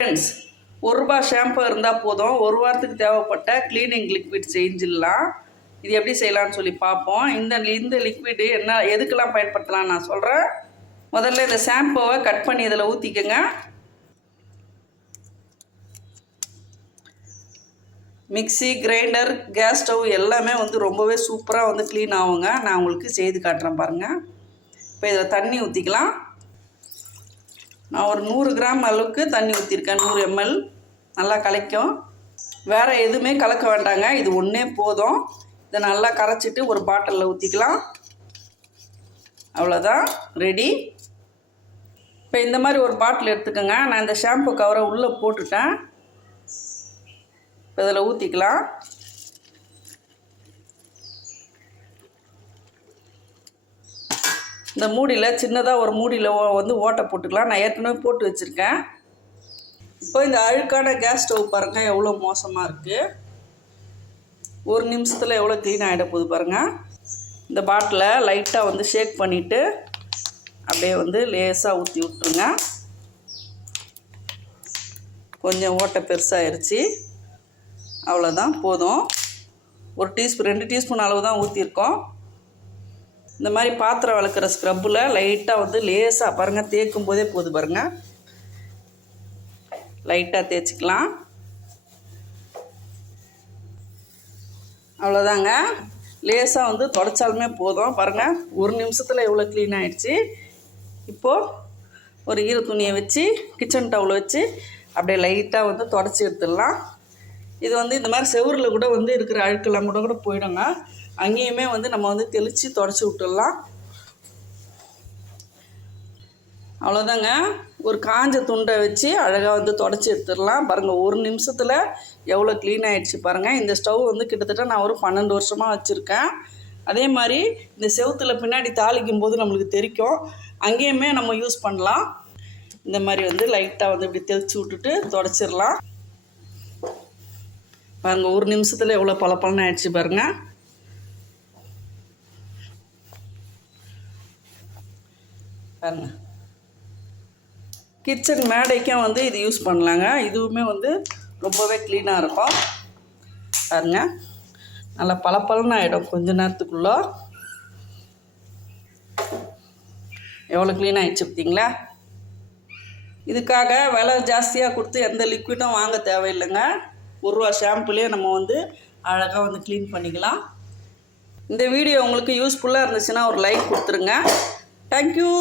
Friends, ₹1 shampoo இருந்தால் போதும். ஒரு வாரத்துக்கு தேவைப்பட்ட க்ளீனிங் லிக்விட் செஞ்சிடலாம். இது எப்படி செய்யலாம்னு சொல்லி பார்ப்போம். இந்த லிக்விடு எதுக்கெல்லாம் பயன்படுத்தலாம் நான் சொல்கிறேன். முதல்ல இந்த ஷாம்புவை கட் பண்ணி இதில் ஊற்றிக்கங்க. மிக்ஸி, கிரைண்டர், கேஸ் ஸ்டவ் எல்லாமே ரொம்பவே சூப்பராக க்ளீன் ஆகுங்க. நான் உங்களுக்கு செய்து காட்டுறேன் பாருங்கள். இப்போ இதில் தண்ணி ஊற்றிக்கலாம். நான் ஒரு 100 கிராம் அளவுக்கு தண்ணி ஊற்றிருக்கேன். 100 ml நல்லா கலைக்கும். வேறு எதுவுமே கலக்க வேண்டாங்க, இது ஒன்றே போதும். இதை நல்லா கரைச்சிட்டு ஒரு பாட்டிலில் ஊற்றிக்கலாம். அவ்வளோதான், ரெடி. இப்போ இந்த மாதிரி ஒரு பாட்டில் எடுத்துக்கோங்க. நான் இந்த ஷாம்பு கவரை உள்ளே போட்டுட்டேன். இப்போ இதில் ஊற்றிக்கலாம். இந்த மூடியில் சின்னதாக ஒரு மூடியில் ஓட்டை போட்டுக்கலாம். நான் ஏற்கனவே போட்டு வச்சுருக்கேன். இப்போ இந்த அழுக்கான கேஸ் ஸ்டவ் பாருங்கள் எவ்வளோ மோசமாக இருக்குது. ஒரு நிமிஷத்தில் எவ்வளோ க்ளீன் ஆகிட போகுது பாருங்கள். இந்த பாட்டிலை லைட்டாக ஷேக் பண்ணிவிட்டு அப்படியே லேசாக ஊற்றி விட்ருங்க. கொஞ்சம் ஓட்டை பெருசாகிருச்சு. அவ்வளோதான், போதும். ஒரு டீஸ்பூன் 2 டீஸ்பூன் அளவு தான் ஊற்றிருக்கோம். இந்த மாதிரி பாத்திரம் வளர்க்குற ஸ்க்ரப்பில் லைட்டாக லேசாக பாருங்கள், தேய்க்கும் போதே போது பாருங்கள். லைட்டாக தேய்ச்சிக்கலாம். அவ்வளோதாங்க, லேசாக தொடச்சாலுமே போதும். பாருங்கள், ஒரு நிமிஷத்தில் எவ்வளோ க்ளீன் ஆகிடுச்சு. இப்போது ஒரு ஈர துணியை வச்சு, கிச்சன் டவுலை வச்சு அப்படியே லைட்டாக தொடச்சி எடுத்துடலாம். இது இந்த மாதிரி செவுரில் கூட இருக்கிற அழுக்கெல்லாம் கூட போயிடுங்க. அங்கேயுமே நம்ம தெளித்து தொடச்சி விட்டுடலாம். அவ்வளோதாங்க, ஒரு காஞ்ச துண்டை வச்சு அழகாக தொடச்சி எடுத்துடலாம். பாருங்கள், ஒரு நிமிஷத்தில் எவ்வளோ க்ளீன் ஆகிடுச்சு பாருங்கள். இந்த ஸ்டவ் கிட்டத்தட்ட நான் ஒரு 12 வருஷமாக வச்சுருக்கேன். அதே மாதிரி இந்த செவுத்தில் பின்னாடி தாளிக்கும் போது நம்மளுக்கு தெரிக்கும், அங்கேயுமே நம்ம யூஸ் பண்ணலாம். இந்த மாதிரி லைட்டாக இப்படி தெளித்து விட்டுட்டு தொடச்சிடலாம். பாருங்கள், ஒரு நிமிஷத்தில் எவ்வளோ பளபளன்னு ஆகிடுச்சு பாருங்கள். பாருங்க, கிச்சன் மேடைக்கும் இது யூஸ் பண்ணலாங்க. இதுவுமே ரொம்பவே க்ளீனாக இருக்கும். பாருங்க, நல்லா பளபளன்னு ஆகிடும் கொஞ்ச நேரத்துக்குள்ளே. எவ்வளோ க்ளீன் ஆகிடுச்சு பார்த்தீங்களா. இதுக்காக விலை ஜாஸ்தியாக கொடுத்து எந்த லிக்விடும் வாங்க தேவையில்லைங்க. ₹1 ஷாம்புலேயே நம்ம அழகாக க்ளீன் பண்ணிக்கலாம். இந்த வீடியோ உங்களுக்கு யூஸ்ஃபுல்லாக இருந்துச்சுன்னா ஒரு லைக் கொடுத்துருங்க. Thank you.